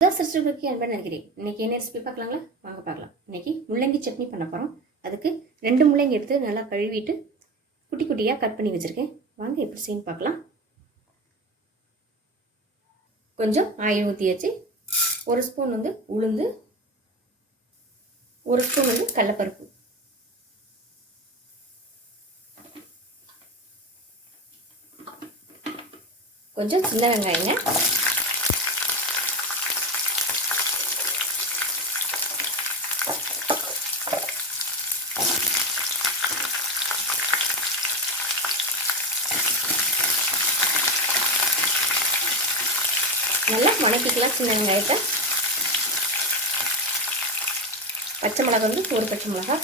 இதான் sister cookie அன்பன் நினைக்கிறேன். இன்னைக்கு என்ன ரெசிபி பார்க்கலாங்களா? வாங்க பார்க்கலாம். இன்னைக்கு முள்ளங்கி சட்னி பண்ண போகிறோம் அதுக்கு ரெண்டு முள்ளங்கி எடுத்து நல்லா கழுவிட்டு குட்டி குட்டியாக கட் பண்ணி வச்சுருக்கேன். வாங்க எப்படி செய்யணும் பார்க்கலாம். கொஞ்சம் ஆயில் ஊற்றியாச்சு ஒரு ஸ்பூன் வந்து உளுந்து ஒரு ஸ்பூன் வந்து கடலப்பருப்பு. கொஞ்சம் சின்ன வெங்காயங்க. நல்லா வணக்கிக்கலாம் சின்ன வெங்காயத்தை. பச்சை மிளகா வந்து ஒரு பச்சை மிளகா.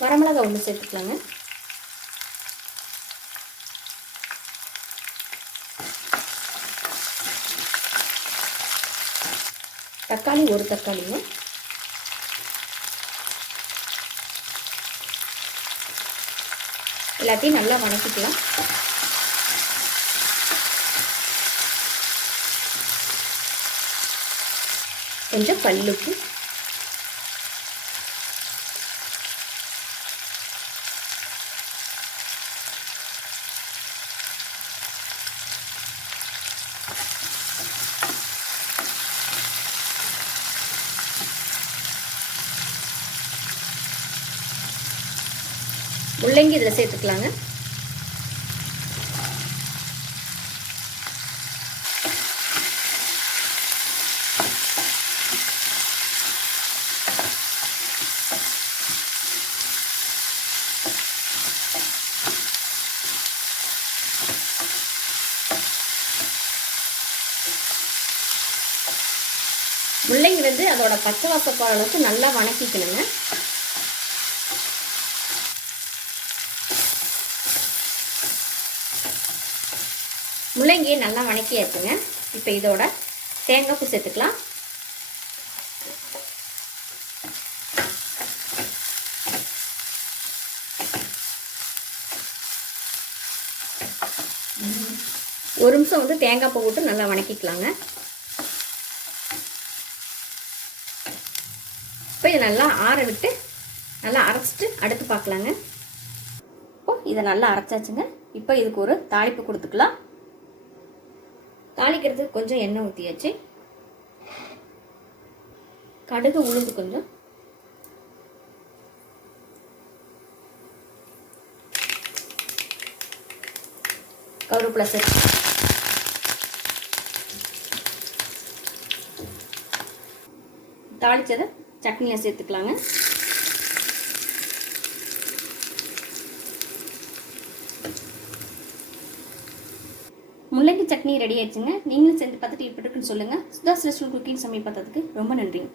வரமிளகா ஒன்று சேர்த்துக்கலாங்க. தக்காளி ஒரு தக்காளிங்க. எல்லாத்தையும் நல்லா வணக்கிக்கலாம். கொஞ்சம் கல்லுப்பு. முள்ளங்கி இதில் சேர்த்துக்கலாங்க. முள்ளங்கி வந்து அதோட பச்சை வாசம் போகிற அளவுக்கு நல்லா வணக்கிக்கணுங்க. முள்ளங்கியை நல்லா வணக்கியாச்சுங்க. இப்போ இதோட தேங்காய் பூ சேர்த்துக்கலாம். ஒரு நிமிஷம் வந்து தேங்காய் பூ போட்டு நல்லா வணக்கிக்கலாங்க. இப்போ இதை நல்லா ஆற விட்டு நல்லா அரைச்சிட்டு அடுத்து பார்க்கலாங்க இப்போ இதை நல்லா அரைச்சாச்சுங்க. இப்போ இதுக்கு ஒரு தாளிப்பு கொடுத்துக்கலாம். தாளிக்கிறதுக்கு கொஞ்சம் எண்ணெய் ஊற்றியாச்சு கடுகு உளுந்து கொஞ்சம். கருவேப்பிலை சேர்த்து தாளிச்சதை சட்னியில் சேர்த்துக்கலாங்க. முள்ளங்கி சட்னி ரெடி ஆயிடுச்சுங்க. நீங்களும் செஞ்சு பார்த்துட்டு எப்படி இருக்குன்னு சொல்லுங்கள் சுதாஸ் ரெஸ்டாரண்ட் குக்கிங் சமையல் பார்த்ததுக்கு ரொம்ப நன்றிங்க.